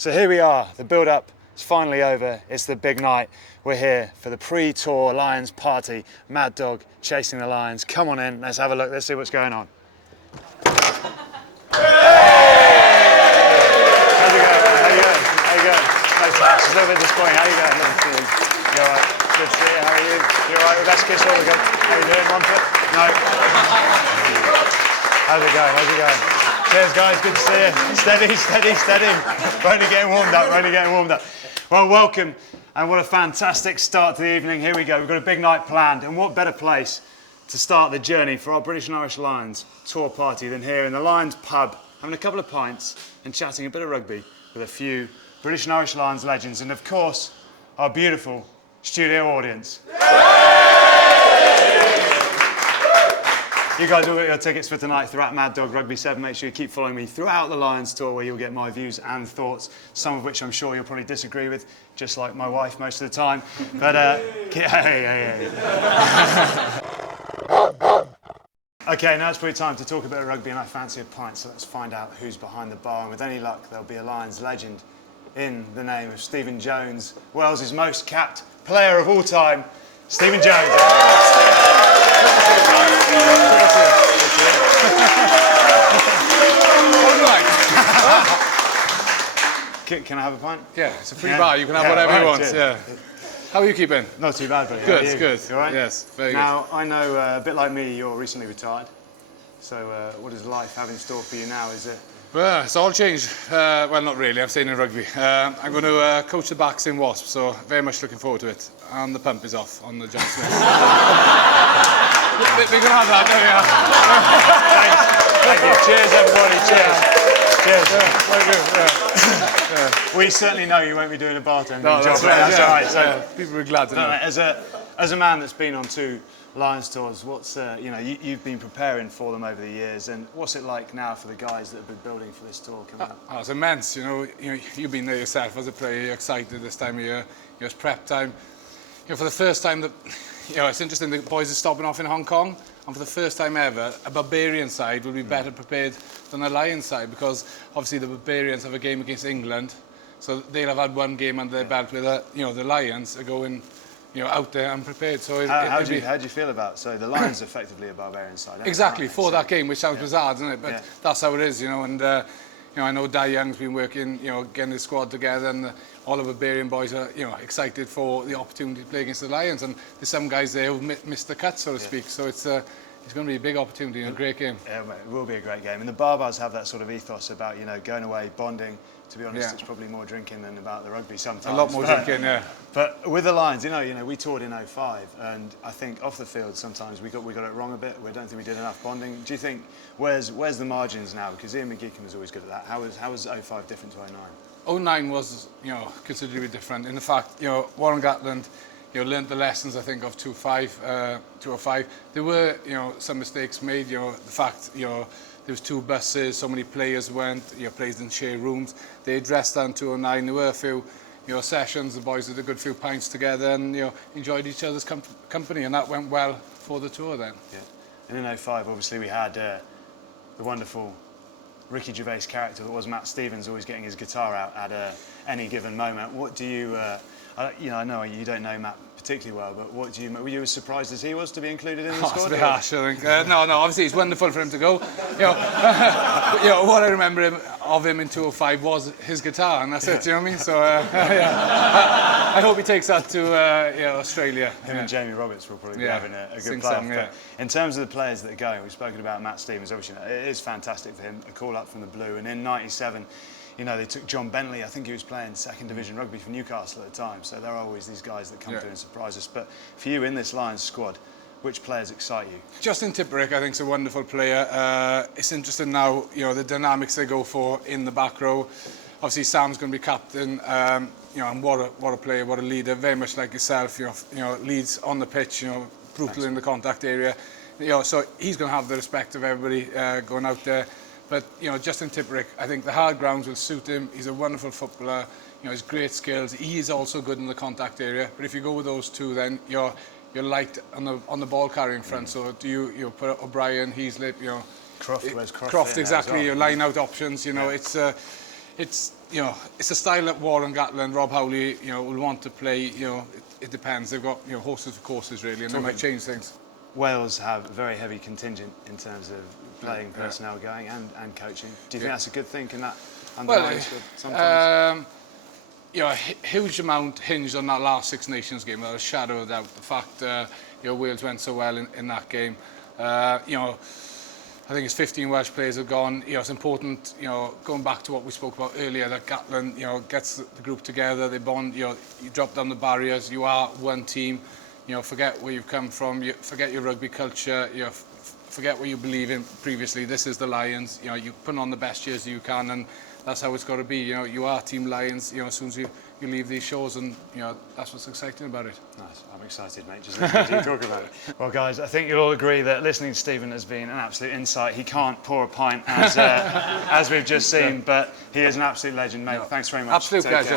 So here we are, the build-up is finally over, it's the big night. We're here for the pre-tour Lions party. Mad Dog chasing the Lions. Come on in, let's have a look, let's see what's going on. Hey! How's it going? How you going? How you going? Nice, it's a little bit disappointing. How you going? Lovely to see you. You alright? Good to see you. How are you? You alright with best kiss all the good? How you doing? One foot? No. How's it going? How's it going? Cheers guys, good to see you. Steady, steady, steady. We're only getting warmed up, we're only getting warmed up. Well, welcome, and what a fantastic start to the evening. Here we go, we've got a big night planned, and what better place to start the journey for our British and Irish Lions tour party than here in the Lions pub, having a couple of pints and chatting a bit of rugby with a few British and Irish Lions legends, and of course, our beautiful studio audience. You guys all got your tickets for tonight throughout Mad Dog Rugby 7. Make sure you keep following me throughout the Lions tour, where you'll get my views and thoughts, some of which I'm sure you'll probably disagree with, just like my wife most of the time. But, Okay, now it's probably time to talk a bit of rugby, and I fancy a pint, so let's find out who's behind the bar. And with any luck, there'll be a Lions legend in the name of Stephen Jones, Wales's most capped player of all time, Stephen Jones. Can I have a pint? Yeah, it's a free bar. You can have whatever you want. Yeah. How are you keeping? Not too bad, buddy. Good, good. You all right? Yes, very good. Now, I know a bit like me, you're recently retired. So what does life have in store for you now? Is it? Well, it's all changed. Well, not really. I'm staying in rugby. I'm going to coach the backs in Wasp, so very much looking forward to it. And the pump is off on the John Smith. We're going to have that, there we are. Thanks. Cheers, everybody. Cheers. Cheers. Very good. We certainly know you won't be doing a bartending job. That's right. That's all right. So people are glad to know. As a man that's been on 2 Lions tours, what's you've been preparing for them over the years, and what's it like now for the guys that have been building for this tour coming up? Oh, it's immense. You've been there yourself as a player. You're excited this time of year. It's prep time. For the first time that, it's interesting. The boys are stopping off in Hong Kong, and for the first time ever, a Barbarian side will be better prepared than a Lions side, because obviously the Barbarians have a game against England, so they'll have had one game under their belt with the Lions are going. Out there and prepared. So how do you feel about? So the Lions effectively a Barbarian side. Exactly for that game, which sounds bizarre, doesn't it? But that's how it is, And I know Dai Young's been working, getting his squad together, and all the Barbarian boys are, excited for the opportunity to play against the Lions. And there's some guys there who've missed the cut, so to speak. So it's going to be a big opportunity and a great game. Yeah, it will be a great game. And the Barbars have that sort of ethos about going away, bonding. To be honest, it's probably more drinking than about the rugby sometimes. A lot more drinking, yeah. But with the Lions, we toured in 05, and I think off the field sometimes we got it wrong a bit. We don't think we did enough bonding. Do you think where's the margins now? Because Ian McGeechan was always good at that. How was 05 different to 09? 09 was considerably different. In the fact, Warren Gatland learnt the lessons, I think, of 205. There were some mistakes made. The fact there was 2 buses, so many players went, players didn't share rooms. They addressed that in 2009. There were a few sessions, the boys had a good few pints together and enjoyed each other's company, and that went well for the tour then. Yeah. And in 05, obviously, we had the wonderful Ricky Gervais character that was Matt Stevens, always getting his guitar out at any given moment. What do you, I know you don't know Matt particularly well, but were you as surprised as he was to be included in the squad? It's a bit harsh, I think. No, obviously it's wonderful for him to go. What I remember of him in 2005 was his guitar, and that's it, you know what I mean? So, I hope he takes that to Australia. Him and Jamie Roberts will probably be having a good playoff. In terms of the players that are going, we've spoken about Matt Stevens, obviously it is fantastic for him, a call up from the blue, and in 97, they took John Bentley. I think he was playing 2nd Division rugby for Newcastle at the time. So there are always these guys that come through and surprise us. But for you in this Lions squad, which players excite you? Justin Tipuric, I think, is a wonderful player. It's interesting now, the dynamics they go for in the back row. Obviously, Sam's going to be captain. And what a player, what a leader. Very much like yourself. Leads on the pitch. Brutal in the contact area. So he's going to have the respect of everybody going out there. But, Justin Tipuric, I think the hard grounds will suit him. He's a wonderful footballer. He's great skills. He is also good in the contact area. But if you go with those 2, then you're light on the ball carrying front. So do you put O'Brien, Heaslip, Croft, where's Croft? Croft, exactly. Your line out options. It's it's it's a style that Warren Gatland, Rob Howley, will want to play. It depends. They've got horses for courses really, and they might change things. Wales have a very heavy contingent in terms of playing personnel going and coaching. Do you think that's a good thing? Can that undermine sometimes? Huge amount hinged on that last Six Nations game. Without a shadow of doubt, the fact Wales went so well in that game. I think it's 15 Welsh players have gone. It's important, going back to what we spoke about earlier, that Gatland, gets the group together, they bond, you drop down the barriers, you are one team, forget where you've come from, forget your rugby culture, forget what you believe in previously. This is the Lions, you put on the best jersey you can, and that's how it's got to be. You are Team Lions, as soon as you leave these shows, and that's what's exciting about it. Nice. I'm excited, mate, just listening to you talk about it. Well, guys, I think you'll all agree that listening to Stephen has been an absolute insight. He can't pour a pint as we've just seen, but he is an absolute legend, mate. Thanks very much. Absolute pleasure.